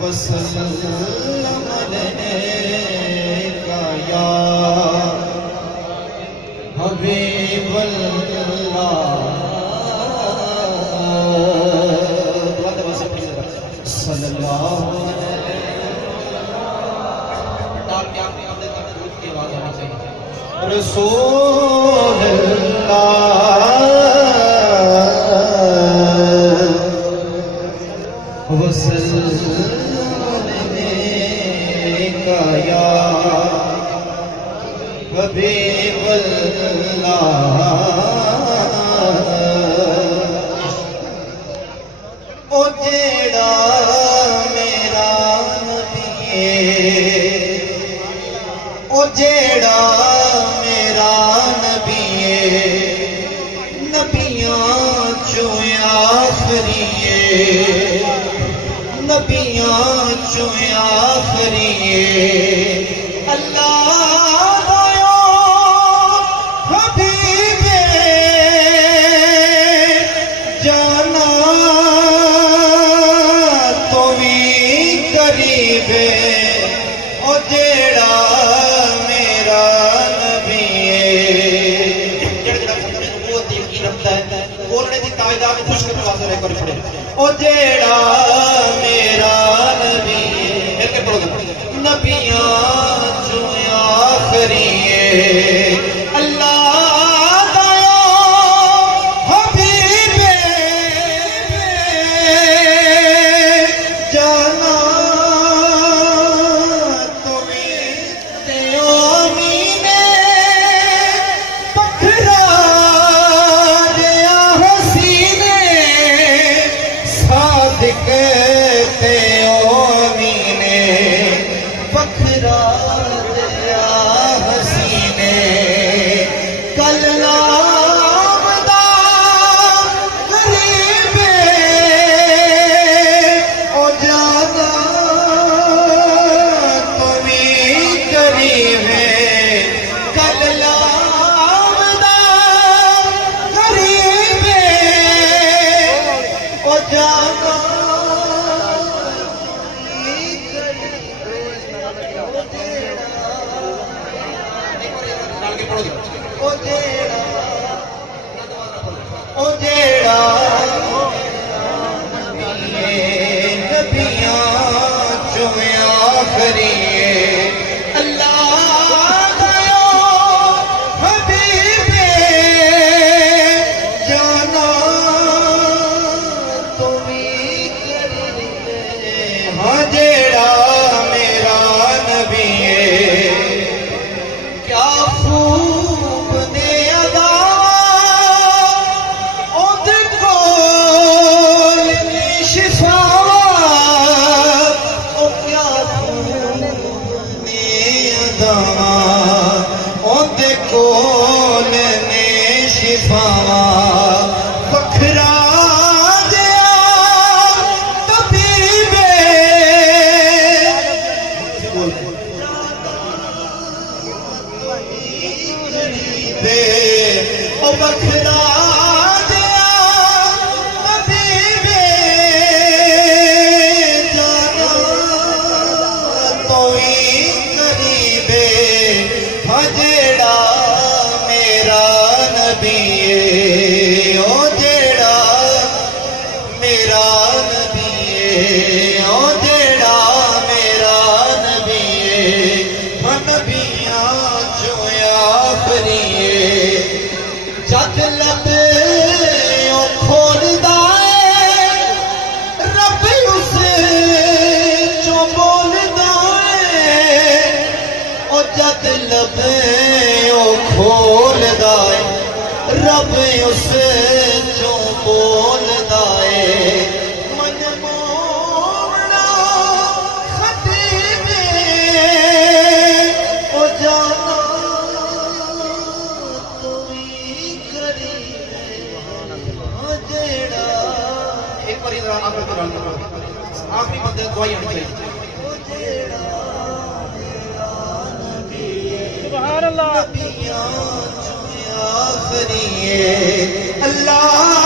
وسلم علیکہ یا حبیب اللہ صلی اللہ رسول اللہ وسلم علیکہ یا حبیب اللہ او جیڑا میرا نبی او جیڑا میرا نبی نبیاں چوں آخری نبیاں چوں آخری اللہ حبیب جانا تو بھی قریب او جیڑا میرا نبی بولنے کی تعداد خوش کرنے واسطے رہ کر پڑے او جیڑا میرا نبی نبیاں چوں آخری اللہ حبیب جانا تمہیں تیونی نے پکھرا دیا حسینے صادق تیونی نے پکھرا دیا حسینے کل نام دا قریب او جانا تمہیں قریب کل نام دا قریب او جانا او جیڑا نبیاں چوں آخری اللہ حبیب جانا تمہیں قریب ہاں جیڑا میرا نبی کیا خوب نے ادا کول نے شفا پکھرا دیا طبیب او پکھرا دیا طبیب جانا کوئی قریب ہاں جیڑا میرا نبی او جیڑا میرا نبی او جیڑا میرا نبی ہاں نبیاں چوں آخری جد لب او کھولدا ہے رب اس چوں بولدا ہے او جد لب او کھولدا ہے رب اس چوں بولدا ہے من مومنا خطیب او جانا تمہیں قریب ہاں جیڑا ایک بار ادھر آخری بندے دعائی ہونی چاہیے او جیڑا میرا نبی سبحان اللہ کریے اللہ